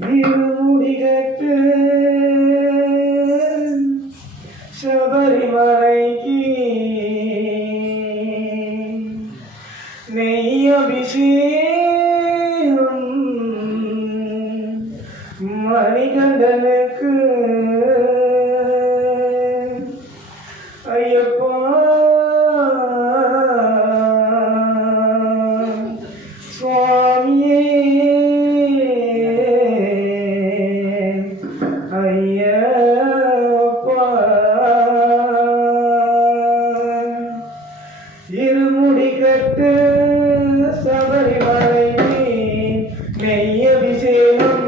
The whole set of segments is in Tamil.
இருமுடிகட்டு சபரிமலைக்கு நெய் அபிஷேகம் மணிகண்டனுக்கு ஐயப்பா சுவாமியே ஐயப்பா இருமுடிகட்டு சபரிமலைக்கு நெய் அபிஷேகம்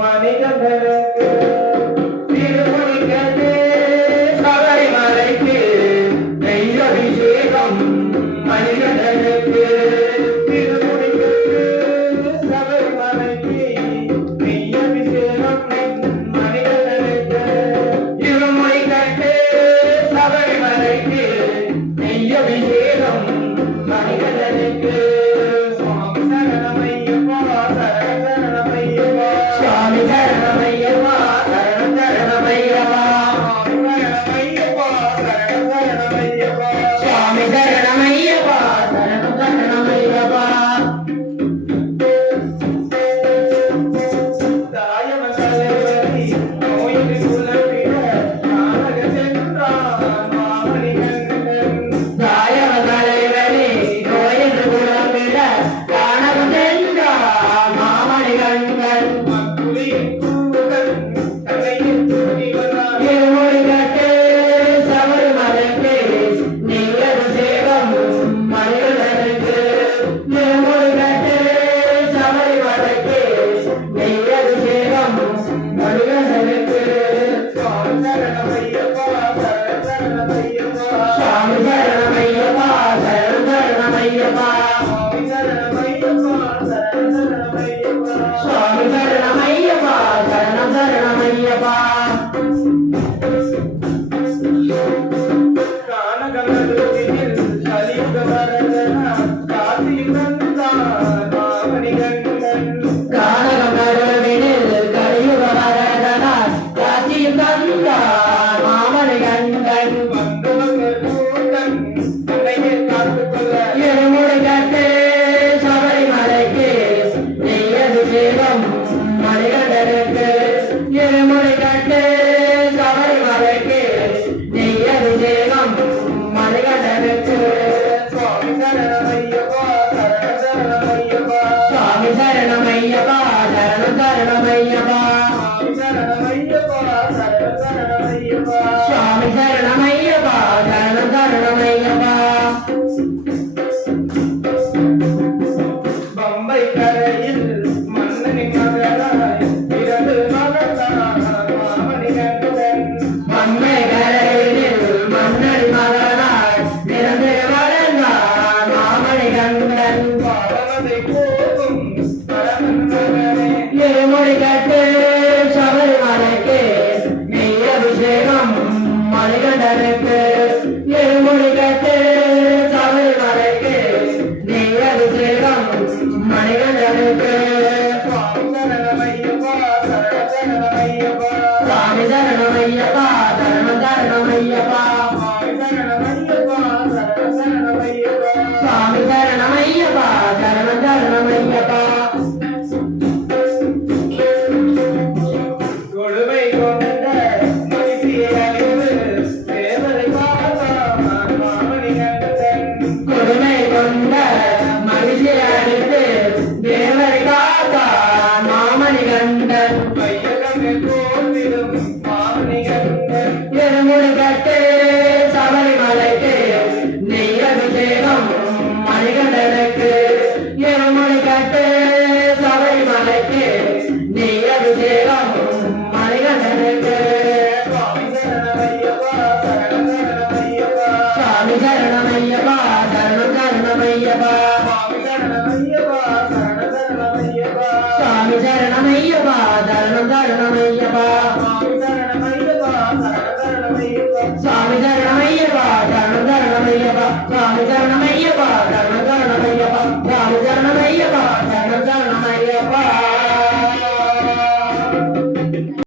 மணிகண்டனுக்கு திருமுடிகட்டு சபரிமலைக்கு நெய் அபிஷேகம் மணிகண்டனுக்கு திருமுடிகட்டு சபரிமலைக்கு நெய் அபிஷேகம் மணிகண்டனுக்கு இருமுடிகட்டு சபரிமலைக்கு நெய் அபிஷேகம் மணிகண்டனுக்கு சுவாமி சரணமையப்பா சரணமையப்பா சுவாமி சரணமையப்பா சரணமையப்பா சுவாமி சரணமையப்பா சரணமையப்பா தாயமங்கலவதி நோயின்றி குலவிட நானகசென்றான் மாமணிகண்டன் தாயமங்கலவதி நோயின்றி குலவிட நானகசென்றான் மாமணிகண்டன் மக்குளியின் கூடன் தலையில் துணிவனான் இருமுடிகட்டு சபரிமலைக்கு நெய் அபிஷேகம் மணிகண்டனுக்கு இருமுடிகட்டு சபரிமலைக்கு நெய் அபிஷேகம் மணிகண்டனுக்கு சுவாமி சரணமையப்பா சரணமையப்பா சுவாமி சரணமையப்பா சரணமையப்பா சுவாமி சரணமையப்பா சரணமையப்பா சுவாமி சரணமையப்பா சரணமையப்பா கானகமதுரையில் கலியுக வரதனா காசியில் வந்தான் மாமணிகண்டன் கானகமதுரையில் கலியுக வரதனா காசியில் வந்தான் மாமணிகண்டன் வந்தவர்கள் கூட்டம் தன்னையே காத்துக்கொள்ள இருமுடிகட்டு சபரிமலைக்கு நெய் அபிஷேகம் மணிகண்டனுக்கு இருமுடிகட்டு சபரிமலைக்கு நெய் அபிஷேகம் மணிகண்டனுக்கு சுவாமி சரணமையப்பா சரணமையப்பா சுவாமி சரணமையப்பா சரணமையப்பா சுவாமி சரணமையப்பா சரணமையப்பா சுவாமி சரணமையப்பா சரணமையப்பா பம்பை கரையில் மன்னனின் மகனாய் பிறந்து மகனான மாமணிகண்டன் பம்பை கரையில் மன்னனின் மகனாய் பிறந்து மகனான மாமணிகண்டன் பாவனதை போகும் பரமன் மகனே இருமுடிகட்டு சபரிமலைக்கு நெய் அபிஷேகம் மணிகண்டனுக்கு இருமுடிகட்டு சபரிமலைக்கு நெய் அபிஷேகம் மணிகண்டனுக்கு சுவாமி சரணமையப்பா சரணமையப்பா சுவாமி சரணமையப்பா சரணமையப்பா சுவாமி சரணமையப்பா சரணமையப்பா கொடுமை கொண்ட மகிழ்ச்சியை அறிவு தேவரை பார்த்தான் மாமணிகண்டன் கொடுமை கொண்ட மகிழ்ச்சியை அறிந்து தேவரை காத்தான் மாமணிகண்டன் வையகமே போதிலும் மாமணிகண்டன் இருமுடிகட்டு சபரிமலைக்கு நெய் அபிஷேகம் மணிகண்டனுக்கு இருமுடிகட்டு சபரிமலைக்கு நெய் அபிஷேகம் மணிகண்டனுக்கு சுவாமி சரணமையப்பா சரணமையப்பா சுவாமி சரணமையப்பா சரணமையப்பா சுவாமி சரணமையப்பா சரணமையப்பா சுவாமி சரணமையப்பா சரணமையப்பா சுவாமி சரணமையப்பா சரணமையப்பா சுவாமி சரணமையப்பா சரணமையப்பா